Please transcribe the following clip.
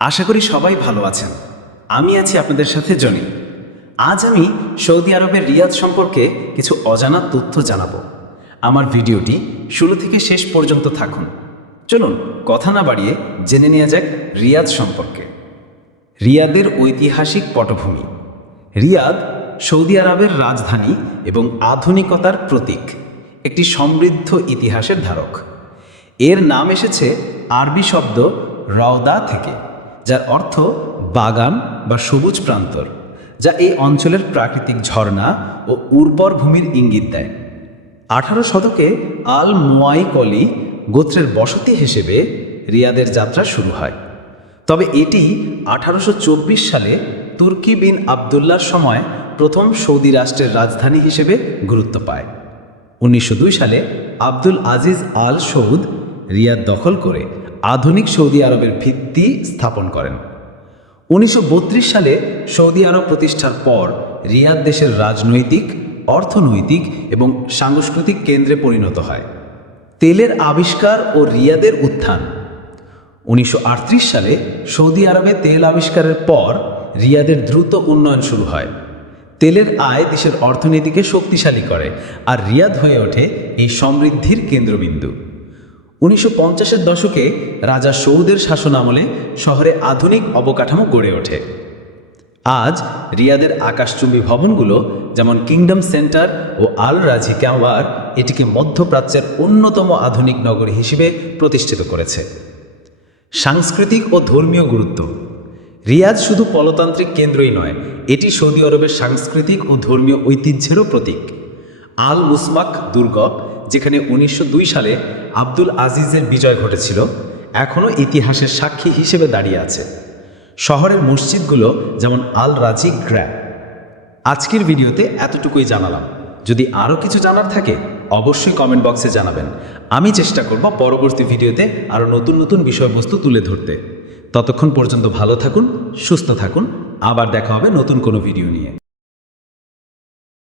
আশা করি সবাই ভালো আছেন। আমি আছি আপনাদের সাথে জনি। আজ আমি সৌদি আরবের রিয়াদ সম্পর্কে কিছু অজানা তথ্য জানাবো। আমার ভিডিওটি শুরু থেকে শেষ পর্যন্ত থাকুন। চলুন কথা না বাড়িয়ে জেনে নেওয়া যাক রিয়াদ সম্পর্কে। রিয়াদের ঐতিহাসিক পটভূমি। রিয়াদ সৌদি আরবের রাজধানী এবং আধুনিকতার প্রতীক, একটি সমৃদ্ধ ইতিহাসের ধারক। এর নাম এসেছে আরবি শব্দ রওদা থেকে, যার অর্থ বাগান বা সবুজ প্রান্তর, যা এই অঞ্চলের প্রাকৃতিক ঝর্ণা ও উর্বর ভূমির ইঙ্গিত দেয়। 18 শতকে আল মুয়াইকলি গোত্রের বসতি হিসেবে রিয়াদের যাত্রা শুরু হয়। তবে এটি 1824 সালে তুর্কি বিন আবদুল্লার সময় প্রথম সৌদি রাষ্ট্রের রাজধানী হিসেবে গুরুত্ব পায়। 1902 সালে আব্দুল আজিজ আল সৌদ রিয়াদ দখল করে আধুনিক সৌদি আরবের ভিত্তি স্থাপন করেন। 1932 সালে সৌদি আরব প্রতিষ্ঠার পর রিয়াদ দেশের রাজনৈতিক, অর্থনৈতিক এবং সাংস্কৃতিক কেন্দ্রে পরিণত হয়। তেলের আবিষ্কার ও রিয়াদের উত্থান। 1938 সালে সৌদি আরবে তেল আবিষ্কারের পর রিয়াদের দ্রুত উন্নয়ন শুরু হয়। তেলের আয় দেশের অর্থনীতিকে শক্তিশালী করে, আর রিয়াদ হয়ে ওঠে এই সমৃদ্ধির কেন্দ্রবিন্দু। 1950-এর দশকে রাজা সৌদের শাসনামলে শহরে আধুনিক অবকাঠামো গড়ে ওঠে। আজ রিয়াদের আকাশচুম্বী ভবনগুলো, যেমন কিংডম সেন্টার ও আল রাজি ক্যাওয়ার, এটিকে মধ্যপ্রাচ্যের অন্যতম আধুনিক নগরী হিসেবে প্রতিষ্ঠিত করেছে। সাংস্কৃতিক ও ধর্মীয় গুরুত্ব। রিয়াদ শুধু পলতান্ত্রিক কেন্দ্রই নয়, এটি সৌদি আরবের সাংস্কৃতিক ও ধর্মীয় ঐতিহ্যেরও প্রতীক। আল মুসমাক দুর্গ, যেখানে 1902 সালে আব্দুল আজিজের বিজয় ঘটেছিল, এখনও ইতিহাসের সাক্ষী হিসেবে দাঁড়িয়ে আছে। শহরের মসজিদগুলো যেমন আল রাজি গ্র্যাব। আজকের ভিডিওতে এতটুকুই জানালাম। যদি আরও কিছু জানার থাকে অবশ্যই কমেন্ট বক্সে জানাবেন। আমি চেষ্টা করব পরবর্তী ভিডিওতে আরও নতুন নতুন বিষয়বস্তু তুলে ধরতে। ততক্ষণ পর্যন্ত ভালো থাকুন, সুস্থ থাকুন। আবার দেখা হবে নতুন কোনো ভিডিও নিয়ে।